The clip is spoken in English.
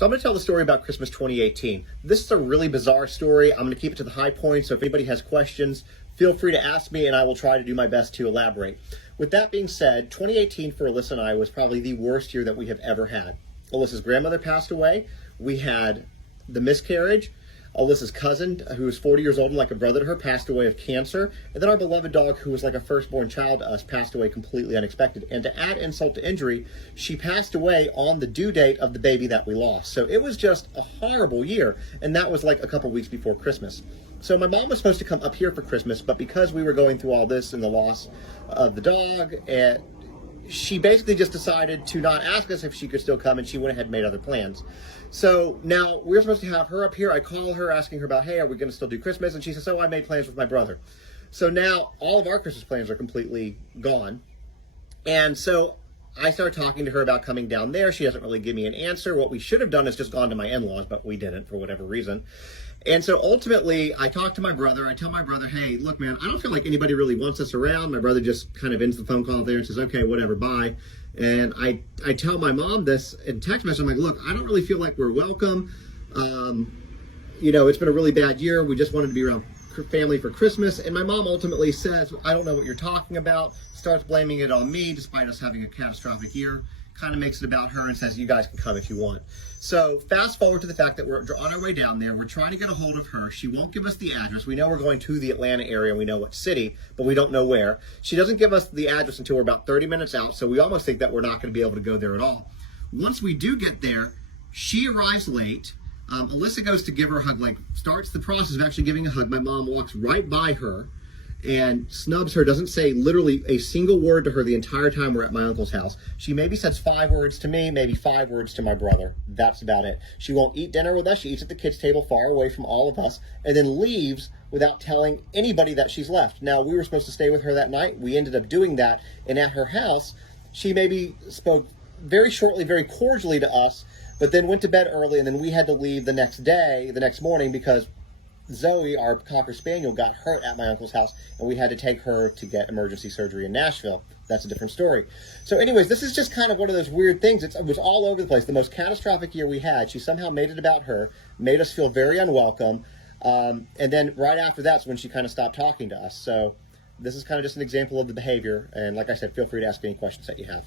So I'm going to tell the story about Christmas 2018. This is a really bizarre story. I'm going to keep it to the high points, so if anybody has questions, feel free to ask me and I will try to do my best to elaborate. With that being said, 2018 for Alyssa and I was probably the worst year that we have ever had. Alyssa's grandmother passed away. We had the miscarriage. Alyssa's cousin, who was 40 years old and like a brother to her, passed away of cancer. And then our beloved dog, who was like a firstborn child to us, passed away completely unexpected. And to add insult to injury, she passed away on the due date of the baby that we lost. So it was just a horrible year. And that was like a couple weeks before Christmas. So my mom was supposed to come up here for Christmas, but because we were going through all this and the loss of the dog, she basically just decided to not ask us if she could still come, and she went ahead and made other plans. So now we're supposed to have her up here. I call her asking her about, hey, are we going to still do Christmas? And she says, oh, I made plans with my brother. So now all of our Christmas plans are completely gone. And so I started talking to her about coming down there. She doesn't really give me an answer. What we should have done is just gone to my in-laws, but we didn't for whatever reason. And so ultimately, I talk to my brother. I tell my brother, hey, look, man, I don't feel like anybody really wants us around. My brother just kind of ends the phone call there and says, okay, whatever, bye. And I tell my mom this in text message. I'm like, look, I don't really feel like we're welcome. It's been a really bad year. We just wanted to be around family for Christmas. And my mom ultimately says, I don't know what you're talking about, starts blaming it on me despite us having a catastrophic year, kind of makes it about her and says, you guys can come if you want. So fast forward to the fact that we're on our way down there. We're trying to get a hold of her. She won't give us the address. We know we're going to the Atlanta area. We know what city, but we don't know where. She doesn't give us the address until we're about 30 minutes out, so we almost think that we're not going to be able to go there at all. Once we do get there, she arrives late. Alyssa goes to give her a hug, starts the process of actually giving a hug. My mom walks right by her and snubs her, doesn't say literally a single word to her the entire time we're at my uncle's house. She maybe says 5 words to me, maybe 5 words to my brother. That's about it. She won't eat dinner with us. She eats at the kids' table far away from all of us and then leaves without telling anybody that she's left. Now, we were supposed to stay with her that night. We ended up doing that. And at her house, she maybe spoke very shortly, very cordially to us, but then went to bed early, and then we had to leave the next morning, because Zoe, our Cocker Spaniel, got hurt at my uncle's house, and we had to take her to get emergency surgery in Nashville. That's a different story. So anyways, this is just kind of one of those weird things. It was all over the place. The most catastrophic year we had, she somehow made it about her, made us feel very unwelcome, and then right after that's when she kind of stopped talking to us. So this is kind of just an example of the behavior, and like I said, feel free to ask any questions that you have.